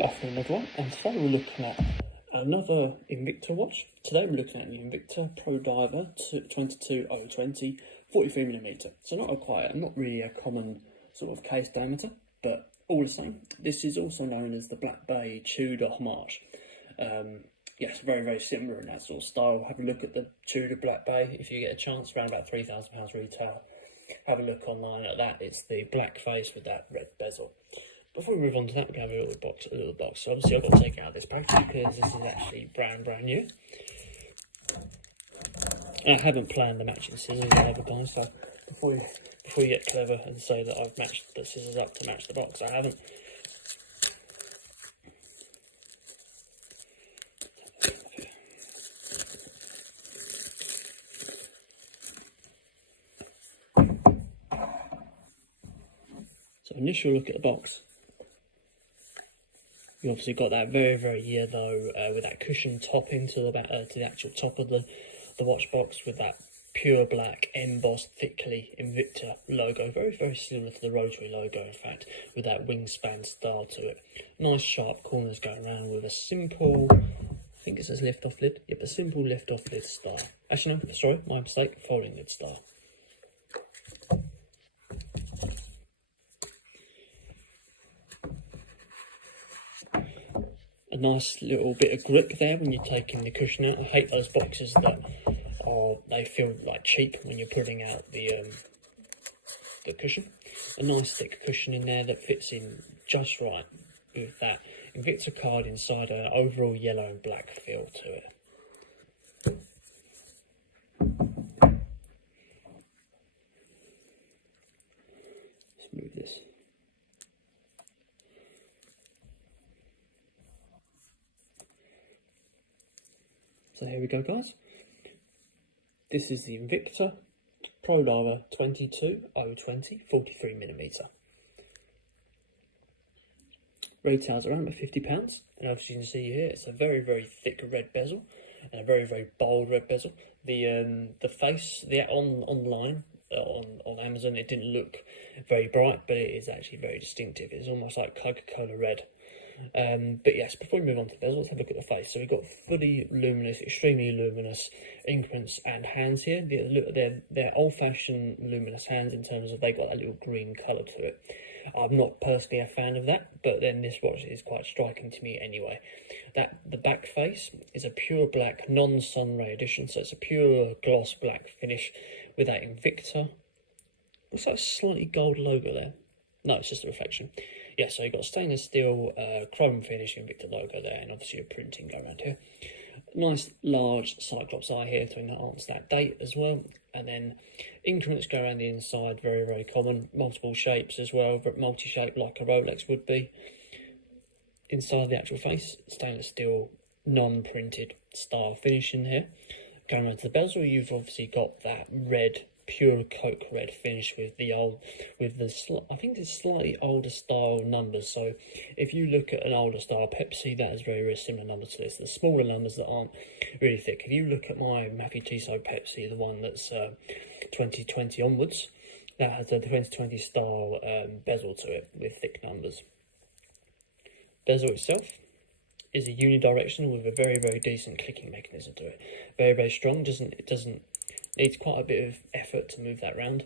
Good afternoon everyone, and today we're looking at another Invicta watch. Today we're looking at the Invicta Pro Diver 22020 43mm. So not really a common sort of case diameter, but all the same. This is also known as the Black Bay Tudor Homage. Yes, very similar in that sort of style. Have a look at the Tudor Black Bay if you get a chance, around about £3,000 retail. Have a look online at that. It's the black face with that red bezel. Before we move on to that, we're going to have a little box. So obviously I've got to take it out of this package because this is actually brand new. I haven't planned the matching scissors either, guys, so before you get clever and say that I've matched the scissors up to match the box, I haven't. So initial look at the box. You obviously got that very yellow with that cushion topping to the actual top of the watch box with that pure black embossed thickly Invicta logo, very similar to the Rotary logo in fact, with that wingspan style to it. Nice sharp corners going around with a simple, I think it says lift off lid, yep, a simple lift off lid style. Actually no, sorry, my mistake, folding lid style. A nice little bit of grip there when you're taking the cushion out. I hate those boxes that they feel like cheap when you're pulling out the cushion. A nice thick cushion in there that fits in just right with that Invicta card inside, an overall yellow and black feel to it. Let's move this. So here we go, guys. This is the Invicta Pro Diver 22020 43mm. Retails around about £50, and as you can see here, it's a very thick red bezel and a very bold red bezel. The face, online on Amazon, it didn't look very bright, but it is actually very distinctive. It's almost like Coca-Cola red. But yes, before we move on to the bezel, let's have a look at the face. So we've got fully luminous, extremely luminous increments and hands here. They're old-fashioned luminous hands in terms of they got that little green colour to it. I'm not personally a fan of that, but then this watch is quite striking to me anyway. The back face is a pure black, non-sun ray edition, so it's a pure gloss black finish with that Invicta. Looks like a slightly gold logo there. No, it's just a reflection. Yeah, so you've got stainless steel chrome finish Invicta logo there, and obviously your printing go around here. Nice large Cyclops eye here to enhance that date as well. And then increments go around the inside, very common. Multiple shapes as well, but multi-shape like a Rolex would be. Inside the actual face, stainless steel non-printed style finish in here. Going around to the bezel, you've obviously got that red, pure Coke red finish with I think it's slightly older style numbers. So if you look at an older style Pepsi, that is very similar numbers to this. The smaller numbers that aren't really thick. If you look at my Matthew Tissot Pepsi, the one that's 2020 onwards, that has a 2020 style bezel to it with thick numbers. Bezel itself is a unidirectional with a very decent clicking mechanism to it. Very strong. It doesn't needs quite a bit of effort to move that round,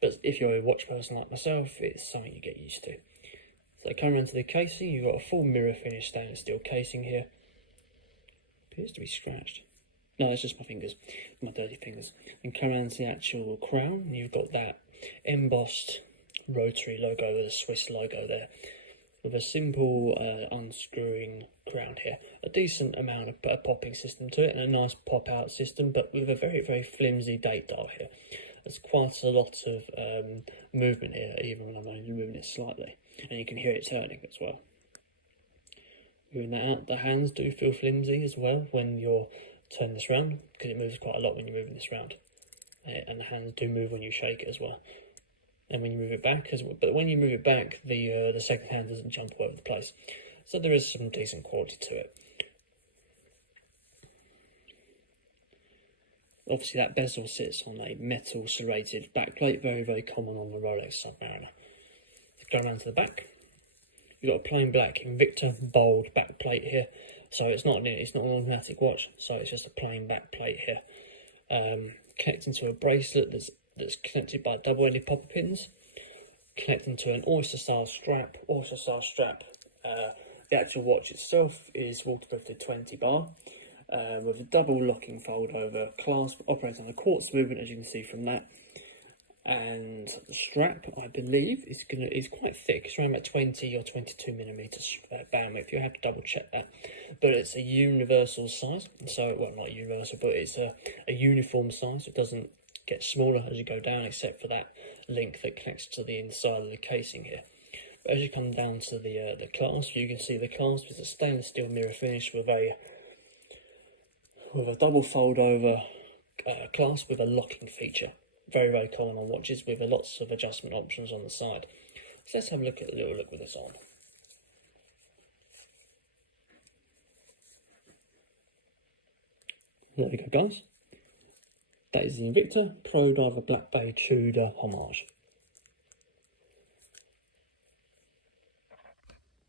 but if you're a watch person like myself, it's something you get used to. So coming around to the casing, you've got a full mirror finish stainless steel casing here. Appears to be scratched. No, that's just my fingers, my dirty fingers. And coming around to the actual crown, you've got that embossed Rotary logo with a Swiss logo there, with a simple unscrewing crown here. A decent amount of popping system to it, and a nice pop out system, but with a very flimsy date dial here. There's quite a lot of movement here, even when I'm only moving it slightly, and you can hear it turning as well. Moving that out, the hands do feel flimsy as well when you're turning this round, because it moves quite a lot when you're moving this round, and the hands do move when you shake it as well. And when you move it back, but when you move it back, the second hand doesn't jump all over the place. So there is some decent quality to it. Obviously that bezel sits on a metal serrated backplate, very common on the Rolex Submariner. Go around to the back, You've got a plain black Invicta bold back plate here. So it's not an automatic watch, so it's just a plain back plate here. Connecting to a bracelet that's connected by double-ended popper pins. Connecting to an oyster style strap. The actual watch itself is waterproof 20 bar. With a double locking fold over clasp, operating on a quartz movement, as you can see from that. And the strap, I believe, is quite thick. It's around about 20 or 22 millimeters bandwidth. You have to double check that, but it's a universal size. So, well, not universal, but it's a uniform size. It doesn't get smaller as you go down, except for that link that connects to the inside of the casing here. But as you come down to the clasp, you can see the clasp is a stainless steel mirror finish with a double fold over clasp with a locking feature. Very, very common on watches with lots of adjustment options on the side. So let's have a little look with this on. There we go, guys. That is the Invicta Pro Diver Black Bay Tudor Homage.